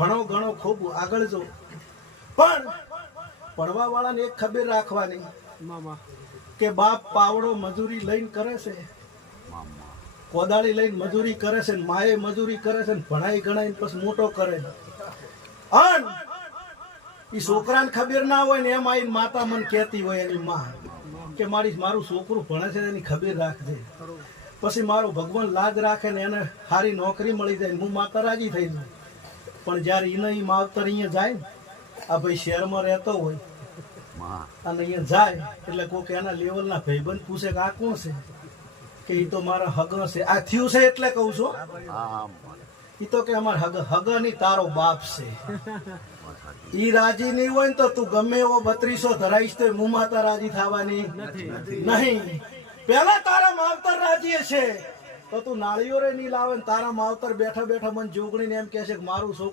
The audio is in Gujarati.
ભણો ગણો ખૂબ આગળ જો, પણ ભણવા વાળાને એક ખબર રાખવાની કે બાપ પાવડો મજૂરી લઈને કરે છે, કોદાળી લઈને મજૂરી કરે છે, માએ મજૂરી કરે છે, ભણાઈ ગણાઈ પછી મોટો કરે. અન ઈ છોકરાને ખબર ના હોય ને એમ આવીને માતા મને કહેતી હોય એની માં કે મારું છોકરું ભણે છે એની ખબર રાખજે. પછી મારો ભગવાન લાજ રાખે ને એને સારી નોકરી મળી જાય, હું માતા રાજી થઈ જાઉં. પણ જયારે એને ઈ માવતર અહીંયા જાય ને, આ ભાઈ શહેરમાં રહેતો હોય અને અહીંયા જાય એટલે કોઈક એના લેવલના ભાઈબંધ પૂછે કે આ કોણ છે, કે ઈ તો મારા હગ છે. આ થયું છે એટલે કહું છું, ઈ તો કે અમારા હગ ની તારો બાપ છે. ઈ રાજી નહીં હોય ને તો તું ગમે એવો 3200 ધરાઈશ તો હું માતા રાજી થવાની નહીં. પેલા તારા માવતર રાજી છે તો તું નાળીઓ રે નહીં લાવે ને તારા માવતર બેઠા બેઠા મને જોગણીને એમ કહે છે કે મારું છોકરું